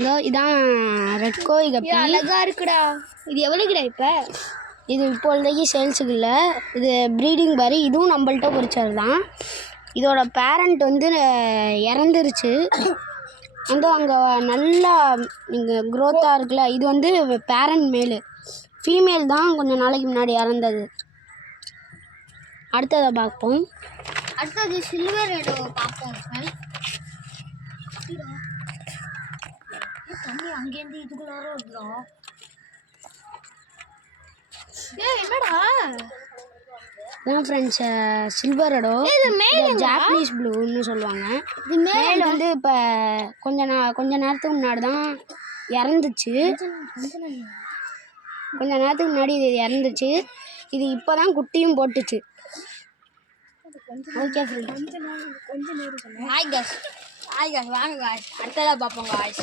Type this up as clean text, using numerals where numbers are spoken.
இதோ இதான் ரெட் கோழி கப்பி. அழகா இருக்குடா. இது எவ்வளோக்குடா இப்போ? இது இப்போதைக்கு சேல்ஸுக்கு இல்லை, இது ப்ரீடிங் பாரு. இதுவும் நம்மள்ட்ட பொறிச்சது தான். இதோட பேரண்ட் வந்து இறந்துருச்சு. வந்து அங்கே நல்லா இங்கே க்ரோத்தாக இருக்குல்ல, இது வந்து பேரண்ட் மேலு. ஃபீமேல் தான் கொஞ்சம் நாளைக்கு முன்னாடி இறந்தது. அடுத்ததை பார்ப்போம். அடுத்தது சில்வர் எடோ பார்ப்போம். தண்ணி அங்கேருந்து இதுக்குள்ளார வருதா? என்னடா அதான் ஃப்ரெண்ட்ஸ் சில்வர் எடோ, ஜாப்பனீஸ் ப்ளூன்னு சொல்லுவாங்க. மேல் வந்து இப்போ கொஞ்ச நேரத்துக்கு முன்னாடி தான் இறந்துச்சு. கொஞ்ச நேரத்துக்கு முன்னாடி இது இறந்துச்சு. இது இப்போ தான் குட்டியும் போட்டுச்சு. ஓகே ஃப்ரெண்ட்ஸ், ஹாய் காய்ஸ் வாங்க காய்ஸ், அடுத்ததாக பார்ப்போம் காய்ஸ்.